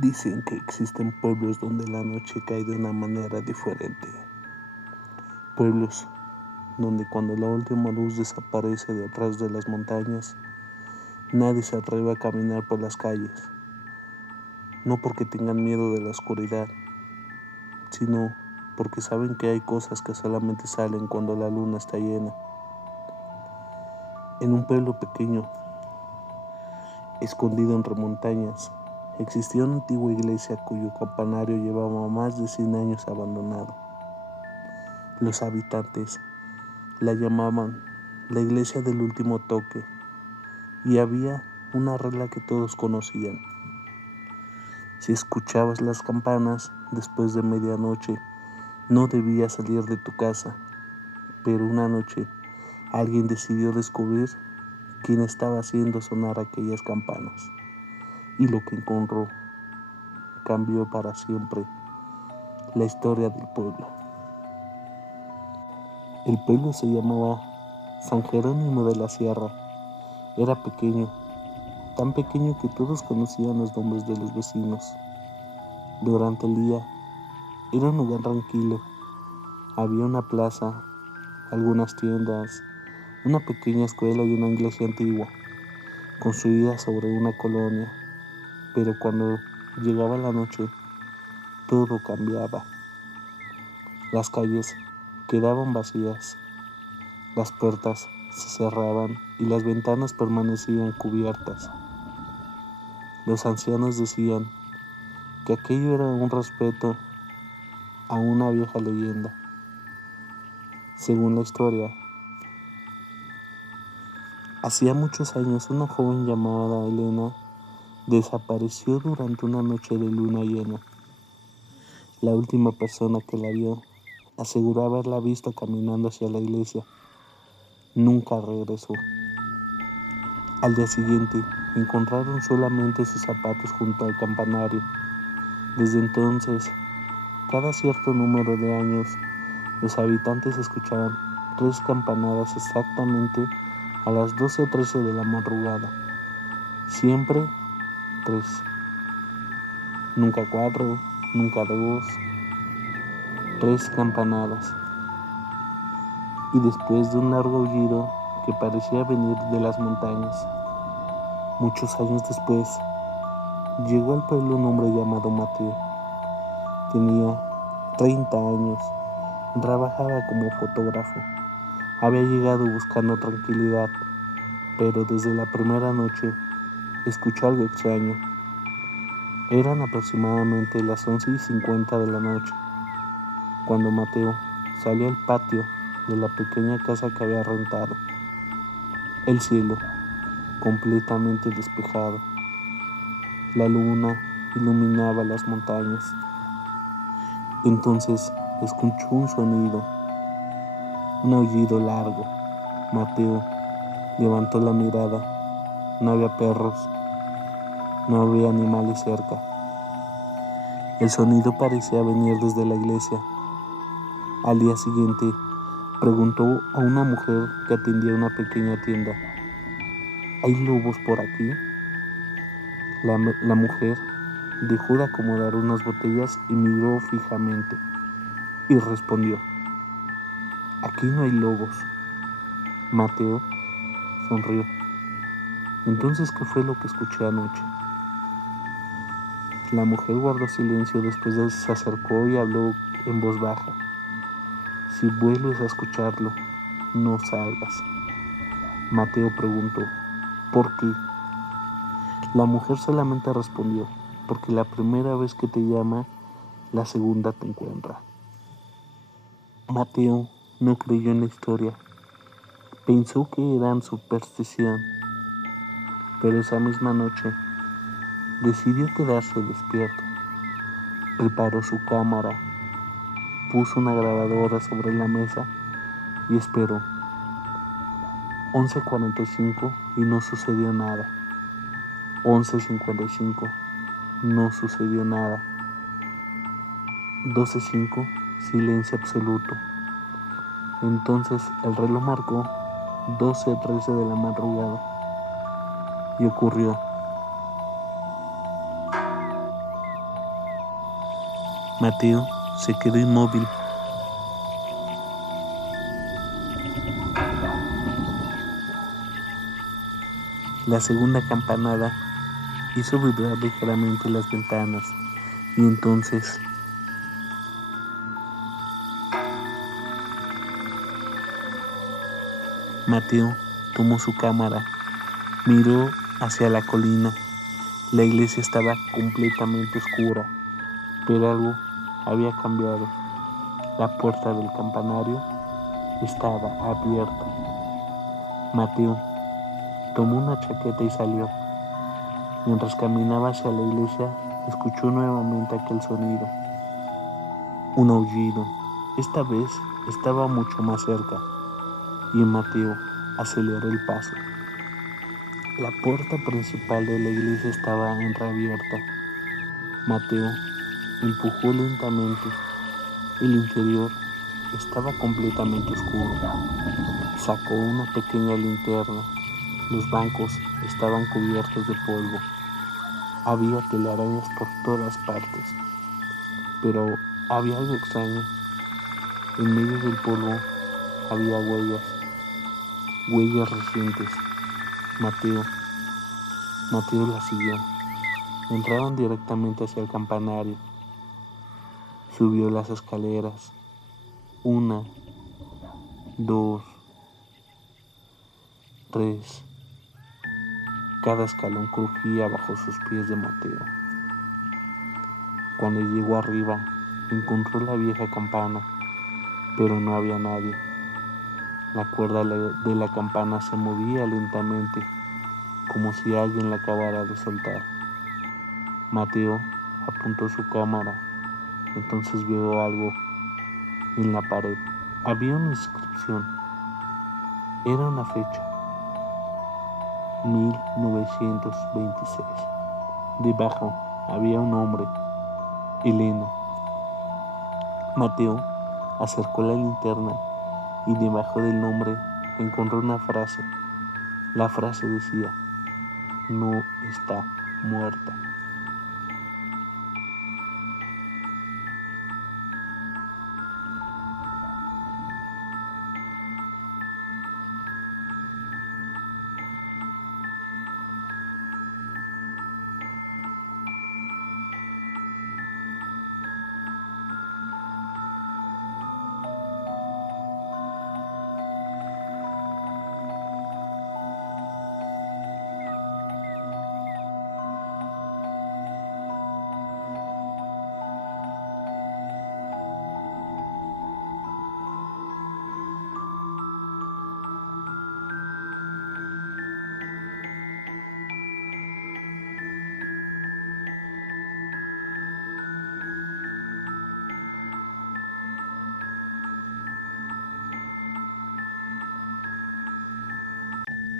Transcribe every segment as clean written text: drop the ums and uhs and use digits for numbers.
Dicen que existen pueblos donde la noche cae de una manera diferente. Pueblos donde cuando la última luz desaparece detrás de las montañas, nadie se atreve a caminar por las calles. No porque tengan miedo de la oscuridad, sino porque saben que hay cosas que solamente salen cuando la luna está llena. En un pueblo pequeño, escondido entre montañas, existía una antigua iglesia cuyo campanario llevaba más de 100 años abandonado. Los habitantes la llamaban la iglesia del último toque, y había una regla que todos conocían. Si escuchabas las campanas después de medianoche, no debías salir de tu casa. Pero una noche, alguien decidió descubrir quién estaba haciendo sonar aquellas campanas, y lo que encontró cambió para siempre la historia del pueblo. El pueblo se llamaba San Jerónimo de la Sierra. Era pequeño, tan pequeño que todos conocían los nombres de los vecinos. Durante el día era un lugar tranquilo. Había una plaza, algunas tiendas, una pequeña escuela y una iglesia antigua, construida sobre una colonia. Pero cuando llegaba la noche, todo cambiaba. Las calles quedaban vacías, las puertas se cerraban y las ventanas permanecían cubiertas. Los ancianos decían que aquello era un respeto a una vieja leyenda. Según la historia, hacía muchos años una joven llamada Elena desapareció durante una noche de luna llena. La última persona que la vio aseguró haberla visto caminando hacia la iglesia. Nunca regresó. Al día siguiente, encontraron solamente sus zapatos junto al campanario. Desde entonces, cada cierto número de años, los habitantes escuchaban 3 campanadas exactamente a las 12:13 de la madrugada. Siempre 3. Nunca 4, nunca 2. 3 campanadas. Y después de un largo aullido que parecía venir de las montañas, muchos años después, llegó al pueblo un hombre llamado Mateo. Tenía 30 años, trabajaba como fotógrafo. Había llegado buscando tranquilidad, pero desde la primera noche escuchó algo extraño. Eran aproximadamente las 11:50 de la noche, cuando Mateo salió al patio de la pequeña casa que había rentado. El cielo completamente despejado. La luna iluminaba las montañas. Entonces escuchó un sonido, un aullido largo. Mateo levantó la mirada. No había perros, no había animales cerca. El sonido parecía venir desde la iglesia. Al día siguiente, preguntó a una mujer que atendía una pequeña tienda: ¿hay lobos por aquí? La mujer dejó de acomodar unas botellas y miró fijamente y respondió: aquí no hay lobos. Mateo sonrió. Entonces, ¿qué fue lo que escuché anoche? La mujer guardó silencio, después se acercó y habló en voz baja: si vuelves a escucharlo, no salgas. Mateo preguntó: ¿por qué? La mujer solamente respondió: porque la primera vez que te llama, la segunda te encuentra. Mateo no creyó en la historia. Pensó que eran superstición, pero esa misma noche decidió quedarse despierto. Preparó su cámara, puso una grabadora sobre la mesa y esperó. 11:45 y no sucedió nada. 11:55, no sucedió nada. 12:05, silencio absoluto. Entonces el reloj marcó 12:13 de la madrugada y ocurrió. Mateo se quedó inmóvil. La segunda campanada hizo vibrar ligeramente las ventanas y entonces Mateo tomó su cámara, miró hacia la colina. La iglesia estaba completamente oscura, pero algo había cambiado. La puerta del campanario estaba abierta. Mateo tomó una chaqueta y salió. Mientras caminaba hacia la iglesia, escuchó nuevamente aquel sonido. Un aullido. Esta vez estaba mucho más cerca y Mateo aceleró el paso. La puerta principal de la iglesia estaba entreabierta. Mateo empujó lentamente. El interior estaba completamente oscuro. Sacó una pequeña linterna. Los bancos estaban cubiertos de polvo. Había telarañas por todas partes. Pero había algo extraño. En medio del polvo había huellas recientes. Mateo la siguió. Entraron directamente hacia el campanario. Subió las escaleras. 1, 2, 3. Cada escalón crujía bajo sus pies de Mateo. Cuando llegó arriba, encontró la vieja campana, pero no había nadie. La cuerda de la campana se movía lentamente, como si alguien la acabara de soltar. Mateo apuntó su cámara, entonces vio algo en la pared. Había una inscripción. Era una fecha, 1926. Debajo había un nombre, Elena. Mateo acercó la linterna y debajo del nombre encontró una frase. La frase decía: no está muerta.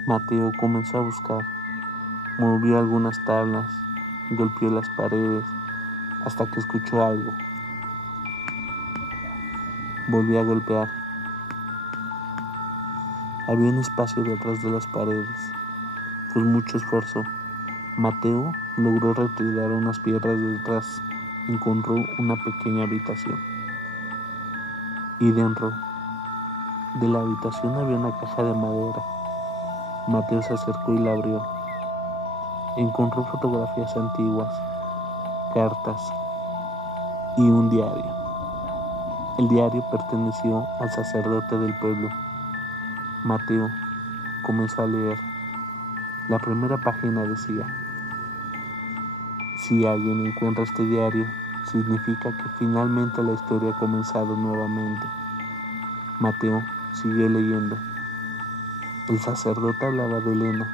Mateo comenzó a buscar. Movió algunas tablas, golpeó las paredes, hasta que escuchó algo. Volvió a golpear. Había un espacio detrás de las paredes. Con mucho esfuerzo, Mateo logró retirar unas piedras de detrás. Encontró una pequeña habitación. Y dentro de la habitación había una caja de madera. Mateo se acercó y la abrió. Encontró fotografías antiguas, cartas y un diario. El diario perteneció al sacerdote del pueblo. Mateo comenzó a leer. La primera página decía: si alguien encuentra este diario, significa que finalmente la historia ha comenzado nuevamente. Mateo siguió leyendo. El sacerdote hablaba de Elena,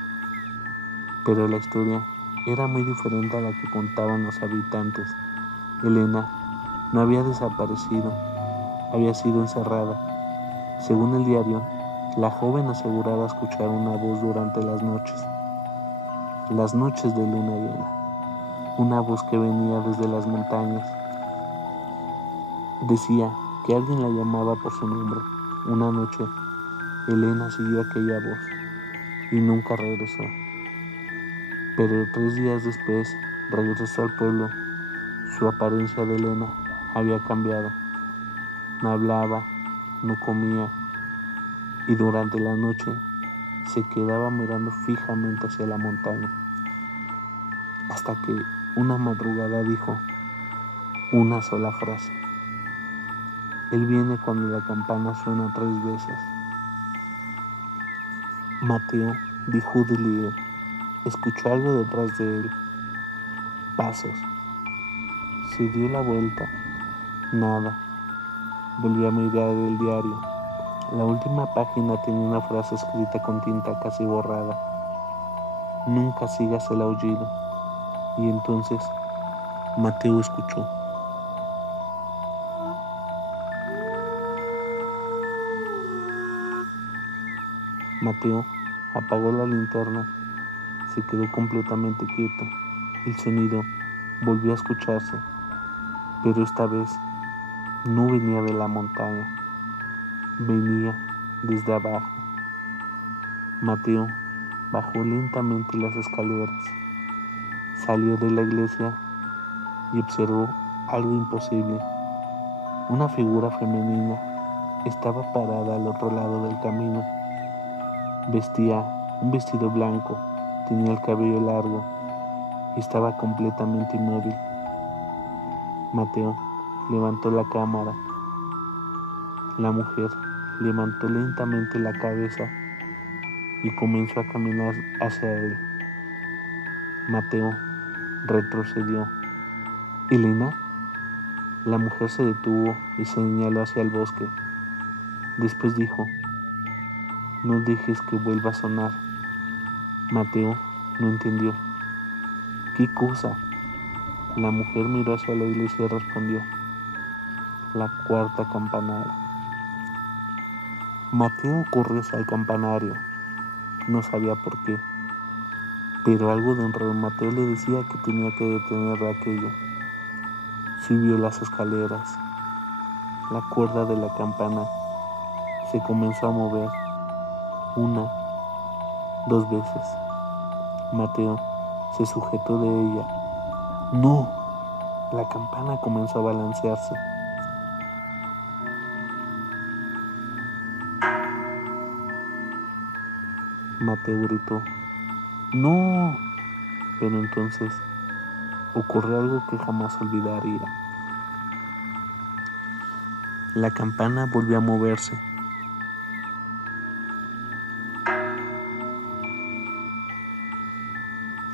pero la historia era muy diferente a la que contaban los habitantes. Elena no había desaparecido, había sido encerrada. Según el diario, la joven aseguraba escuchar una voz durante las noches de luna llena, una voz que venía desde las montañas. Decía que alguien la llamaba por su nombre. Una noche, Elena siguió aquella voz y nunca regresó. Pero 3 días después regresó al pueblo. Su apariencia de Elena había cambiado. No hablaba, no comía y durante la noche se quedaba mirando fijamente hacia la montaña, hasta que una madrugada dijo una sola frase: él viene cuando la campana suena 3 veces. Mateo dijo de líder. Escuchó algo detrás de él. Pasos. Se dio la vuelta. Nada. Volvió a mirar el diario. La última página tenía una frase escrita con tinta casi borrada: nunca sigas el aullido. Y entonces Mateo escuchó. Mateo apagó la linterna. Se quedó completamente quieto. El sonido volvió a escucharse, pero esta vez no venía de la montaña, venía desde abajo. Mateo bajó lentamente las escaleras, salió de la iglesia y observó algo imposible. Una figura femenina estaba parada al otro lado del camino. Vestía un vestido blanco, tenía el cabello largo y estaba completamente inmóvil. Mateo levantó la cámara. La mujer levantó lentamente la cabeza y comenzó a caminar hacia él. Mateo retrocedió. ¿Elena? La mujer se detuvo y señaló hacia el bosque. Después dijo: no dejes que vuelva a sonar. Mateo no entendió. ¿Qué cosa? La mujer miró hacia la iglesia y respondió: la 4ª campanada. Mateo corrió hacia el campanario. No sabía por qué, pero algo dentro de Mateo le decía que tenía que detener aquello. Subió las escaleras. La cuerda de la campana se comenzó a mover 1, 2 veces. Mateo se sujetó de ella. ¡No! La campana comenzó a balancearse. Mateo gritó: ¡no! Pero entonces ocurrió algo que jamás olvidaría. La campana volvió a moverse.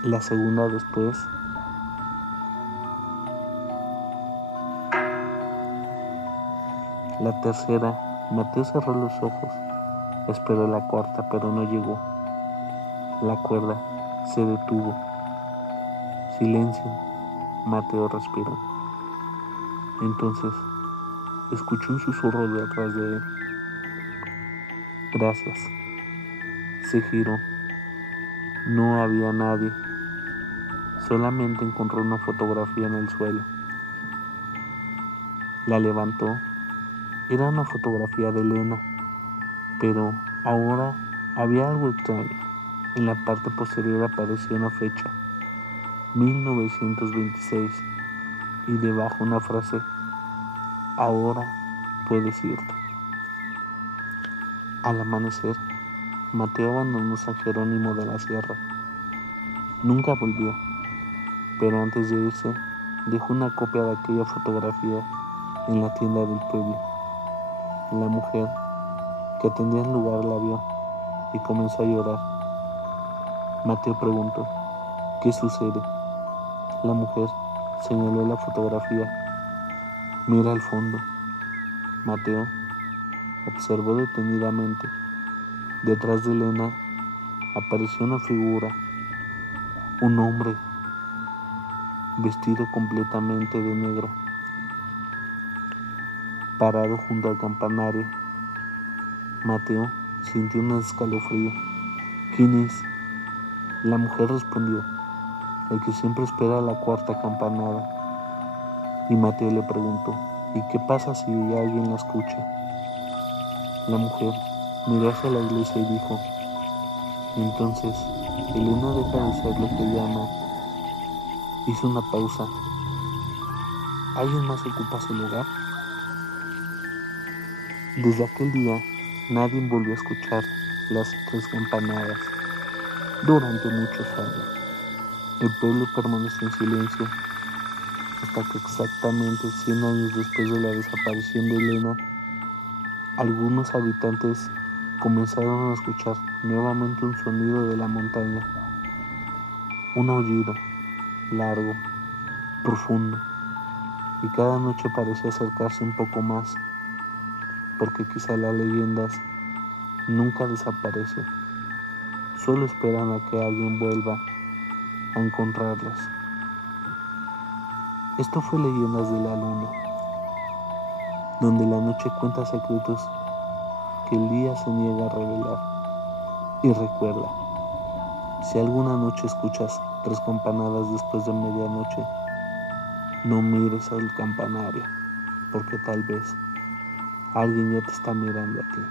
La segunda después. La tercera. Mateo cerró los ojos. Esperó la 4ª, pero no llegó. La cuerda se detuvo. Silencio. Mateo respiró. Entonces escuchó un susurro detrás de él. Gracias. Se giró. No había nadie. Solamente encontró una fotografía en el suelo. La levantó. Era una fotografía de Elena, pero ahora había algo extraño. En la parte posterior apareció una fecha: 1926, y debajo una frase: ahora puedes irte. Al amanecer, Mateo abandonó San Jerónimo de la Sierra. Nunca volvió, pero antes de irse, dejó una copia de aquella fotografía en la tienda del pueblo. La mujer que atendía el lugar la vio y comenzó a llorar. Mateo preguntó: ¿qué sucede? La mujer señaló la fotografía. Mira al fondo. Mateo observó detenidamente. Detrás de Elena apareció una figura, un hombre vestido completamente de negro, parado junto al campanario. Mateo sintió un escalofrío. ¿Quién es? La mujer respondió: el que siempre espera la 4ª campanada. Y Mateo le preguntó: ¿y qué pasa si alguien la escucha? La mujer miró hacia la iglesia y dijo: entonces Elena deja de ser lo que llama. Hizo una pausa. ¿Alguien más ocupa su lugar? Desde aquel día, nadie volvió a escuchar las 3 campanadas durante muchos años. El pueblo permaneció en silencio hasta que exactamente 100 años después de la desaparición de Elena, algunos habitantes comenzaron a escuchar nuevamente un sonido de la montaña, un aullido largo, profundo, y cada noche parecía acercarse un poco más, porque quizá las leyendas nunca desaparecen, solo esperan a que alguien vuelva a encontrarlas. Esto fue Leyendas de la Luna, donde la noche cuenta secretos que el día se niega a revelar. Y recuerda, si alguna noche escuchas 3 campanadas después de medianoche, no mires al campanario, porque tal vez alguien ya te está mirando a ti.